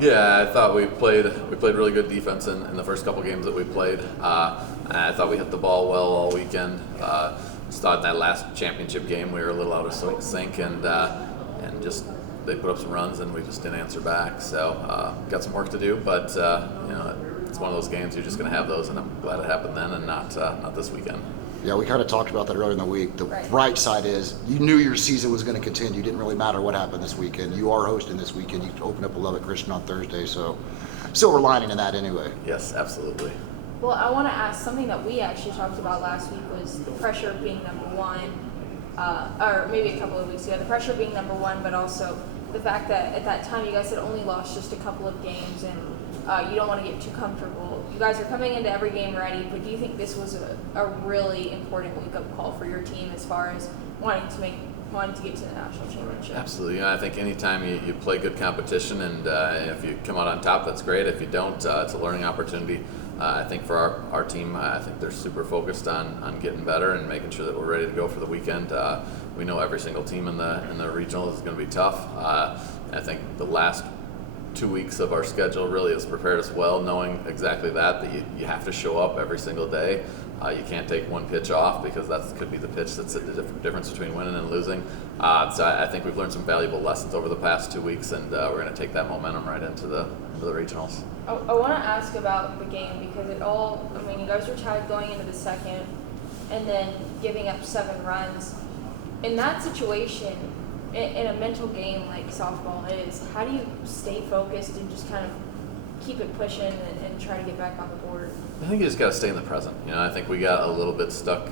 Yeah, I thought we played really good defense in the first couple games that we played. I thought we hit the ball well all weekend. Just thought in that last championship game we were a little out of sync and just they put up some runs and we just didn't answer back. So got some work to do, but it's one of those games you're just going to have those, and I'm glad it happened then and not this weekend. Yeah, we kind of talked about that earlier in the week. The bright side is you knew your season was going to continue. It didn't really matter what happened this weekend. You are hosting this weekend. You open up a Lubbock Christian on Thursday, so silver lining in that anyway. Yes, absolutely. Well, I want to ask something that we actually talked about last week was the pressure of being number one, or maybe a couple of weeks ago, the pressure of being number one, but also the fact that at that time you guys had only lost just a couple of games and you don't want to get too comfortable. You guys are coming into every game ready, but do you think this was a really important wake-up call for your team as far as wanting to get to the national championship? Absolutely. I think anytime you play good competition and if you come out on top, that's great. If you don't, it's a learning opportunity. I think for our team, I think they're super focused on getting better and making sure that we're ready to go for the weekend. We know every single team in the regional is going to be tough. I think the last 2 weeks of our schedule really has prepared us well, knowing exactly that you have to show up every single day. You can't take one pitch off because that could be the pitch that's the difference between winning and losing. So I think we've learned some valuable lessons over the past 2 weeks, and we're going to take that momentum right into the regionals. I want to ask about the game because you guys were tied going into the second and then giving up 7 runs. In that situation, in a mental game like softball is, how do you stay focused and just kind of keep it pushing and try to get back on the board? I think you just got to stay in the present. I think we got a little bit stuck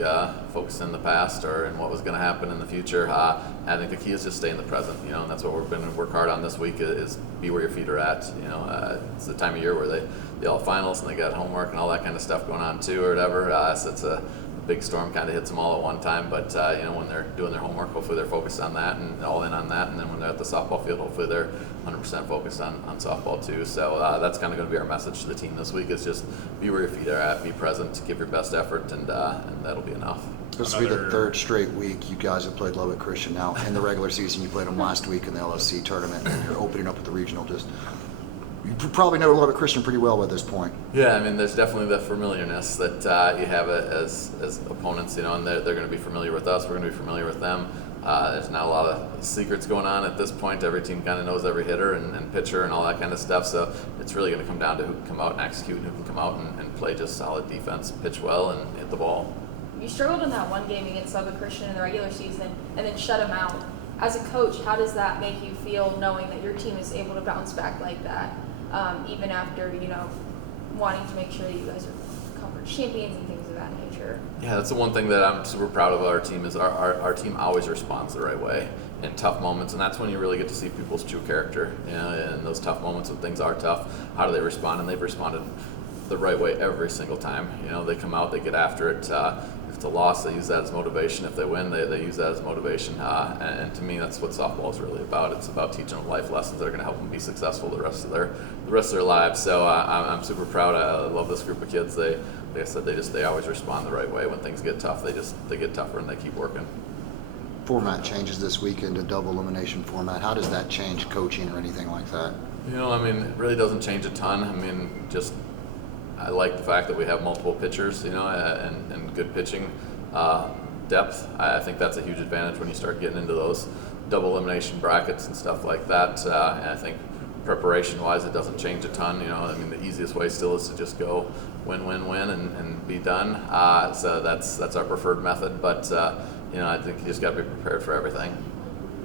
focused in the past or in what was going to happen in the future. I think the key is just stay in the present, and that's what we're going to work hard on this week is be where your feet are at. It's the time of year where they all finals and they got homework and all that kind of stuff going on too or whatever. So it's a big storm kind of hits them all at one time, but when they're doing their homework, hopefully they're focused on that and all in on that, and then when they're at the softball field, hopefully they're 100% focused on softball too. So that's kind of going to be our message to the team this week is just be where your feet are at, be present, give your best effort, and that'll be enough. This will be the third straight week you guys have played Lubbock Christian now. In the regular season, you played them last week in the LSC tournament, and you're opening up at the regional. You probably know Lubbock Christian pretty well at this point. Yeah, there's definitely the familiarness that you have as opponents, and they're going to be familiar with us. We're going to be familiar with them. There's not a lot of secrets going on at this point. Every team kind of knows every hitter and pitcher and all that kind of stuff. So it's really going to come down to who can come out and execute, who can come out and play just solid defense, pitch well, and hit the ball. You struggled in that one game against Lubbock Christian in the regular season and then shut them out. As a coach, how does that make you feel knowing that your team is able to bounce back like that? Even after, wanting to make sure that you guys are conference champions and things of that nature. Yeah, that's the one thing that I'm super proud of our team is our team always responds the right way in tough moments, and that's when you really get to see people's true character. In those tough moments when things are tough, how do they respond? And they've responded the right way every single time. They come out, they get after it. If it's a loss, they use that as motivation. If they win, they use that as motivation. And to me, that's what softball is really about. It's about teaching them life lessons that are going to help them be successful the rest of their lives. So I'm super proud. I love this group of kids. Like I said, they always respond the right way. When things get tough, they get tougher and they keep working. Format changes this weekend to double elimination format. How does that change coaching or anything like that? It really doesn't change a ton. I like the fact that we have multiple pitchers, and good pitching depth. I think that's a huge advantage when you start getting into those double elimination brackets and stuff like that. And I think preparation-wise, it doesn't change a ton. The easiest way still is to just go win and be done. So that's our preferred method. But I think you just got to be prepared for everything.